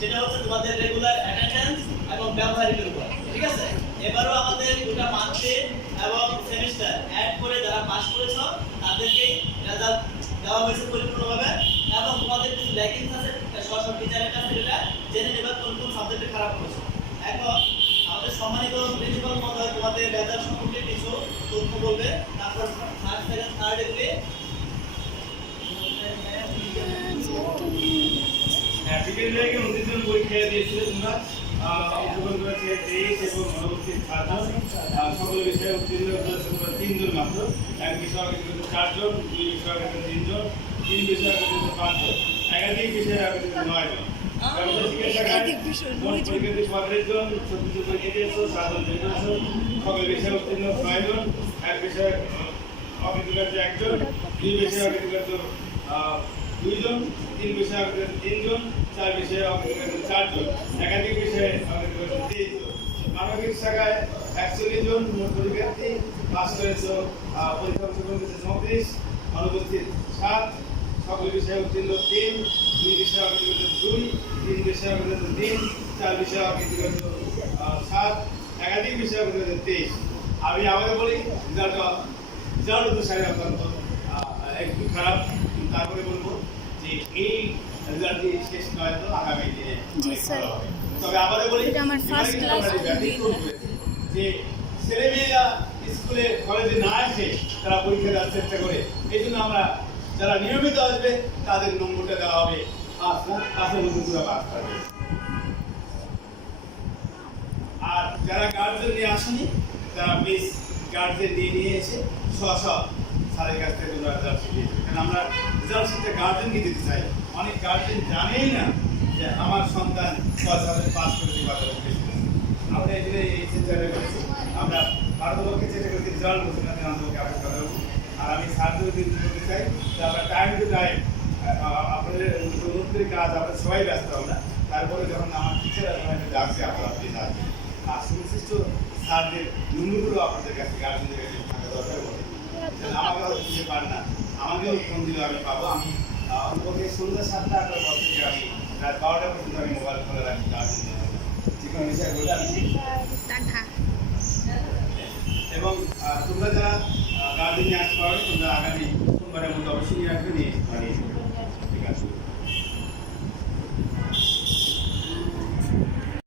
সেটা হচ্ছে তোমাদের রেগুলার অ্যাটেন্ডেন্স এবং ব্যবহারিকের উপর। ঠিক আছে, এবারও আমাদের দুটা মান্থলি এবং সেমিস্টার অ্যাড করে যারা পাস করেছো তাদেরকে রেজাল্ট দেওয়া হয়েছে পরিপূর্ণভাবে, এবং তোমাদের কিছু ল্যাকিংস আছে সব টিচারের কাছে এটা জেনে নেবে কোন কোন সাবজেক্টে খারাপ করেছো। এখন আমাদের সম্মানিত প্রিন্সিপাল মহোদয় তোমাদের রেজাল্ট সম্পর্কে কিছু তথ্য বলবে, তারপর ফার্স্ট সেকেন্ড থার্ড এগুলি বিকেলবেলাকে 29 জন পরীক্ষা দিয়েছিল তোমরা, অংশগ্রহণ করেছে 23 এবং পরবর্তী 7 জন। সকল বিষয়ে উত্তীর্ণ হয়েছে তোমরা 3 জন মাত্র। এক বিষয়ে 4 জন, 2 বিষয়ে 3 জন, 3 বিষয়ে 5 জন, একাধিক বিষয়ে 9 জন। মোট পরীক্ষার্থী 35 জন, 36 পরীক্ষা দিয়েছো, 7 জন জয়ী হয়েছো। সকল বিষয়ে উত্তীর্ণ 9 জন, এক বিষয়ে অকৃতকার্য 1 জন, 2 বিষয়ে অকৃতকার্য 2 জন, 3 বিষয়ে অকৃতকার্য 3 জন, 4 বিষয়ে অকৃতকার্য 4 জন, একাধিক বিষয়ে অকৃতকার্য 23 জন। মানবিক শাখায় 41 জন মোট পরীক্ষার্থী, পাস করেছো, পরীক্ষা অংশগ্রহণ করেছে 34, অনুপস্থিত 7, সকল বিষয়ে উত্তীর্ণ 3, 2 বিষয়ে অকৃতকার্য 2, 3 বিষয়ে অকৃতকার্য 3, 4 বিষয়ে অকৃতকার্য 7, একাধিক বিষয়ে অকৃতকার্য 23। আমি আবার বলি রেজাল্ট তো সারি অত্যন্ত একটু খারাপ, তারপরে বলবো যে এই রেজাল্টটি শেষ নয় তো আগামী দিনে ভালো হবে। তবে আবারও বলি আমার ফার্স্ট ক্লাস যে ছেলেমেয়েরা স্কুলে কলেজে না আসে তারা পরীক্ষা দেওয়ার চেষ্টা করে, এই জন্য আমরা যারা নিয়মিত আসবে তাদের নম্বরটা দেওয়া হবে পাঁচের মধ্যে পুরো পাস করবে। আর যারা গার্জেন নিয়ে আসেনি তারা প্লিজ গার্জেন নিয়ে এসে স্যারের কাছ থেকে তোমরা রেজাল্ট শিট দিয়েছে, কারণ আমরা রেজাল্ট শিটটা গার্জেনকে দিতে চাই। অনেক গার্জেন জানেই না যে আমার সন্তান পাস করেছে বা আমরা এই জন্য এই চিন্তাটা করেছি। আমরা ভারতবর্ষে চেষ্টা করেছি রেজাল্ট ঘোষণা দিয়ে আমাদেরকে আবেদন করা হবে। আর আমি স্যারদের বলতে চাই যে আমরা টাইম টু টাইম আপনাদের নতুন কাজ আমরা সবাই ব্যস্ত আমরা, তারপরে যখন আমার টিচার আপনাদের ডাকছে আপনারা প্লিজ আসবেন। আর সুনির্দিষ্ট স্যারদের নম্বরগুলো আপনাদের কাছে গার্জেনদের কাছে থাকা দরকার বলে, আমাকে হয়তো দিতে পারে না, আমাকেও ফোন দিলে আমি পাবো। আমি অন্তত সন্ধ্যা 7টা-8টার পর থেকে আমি রাত 12টা পর্যন্ত আমি মোবাইল খোলা রাখি গার্জেনদের যে কোনো বিষয় বলে আমি। এবং তোমরা যারা গার্জেন নিয়ে আসতে পারো তোমরা আগামী সোমবারের মধ্যে অবশ্যই নিয়ে আসবে, নিয়ে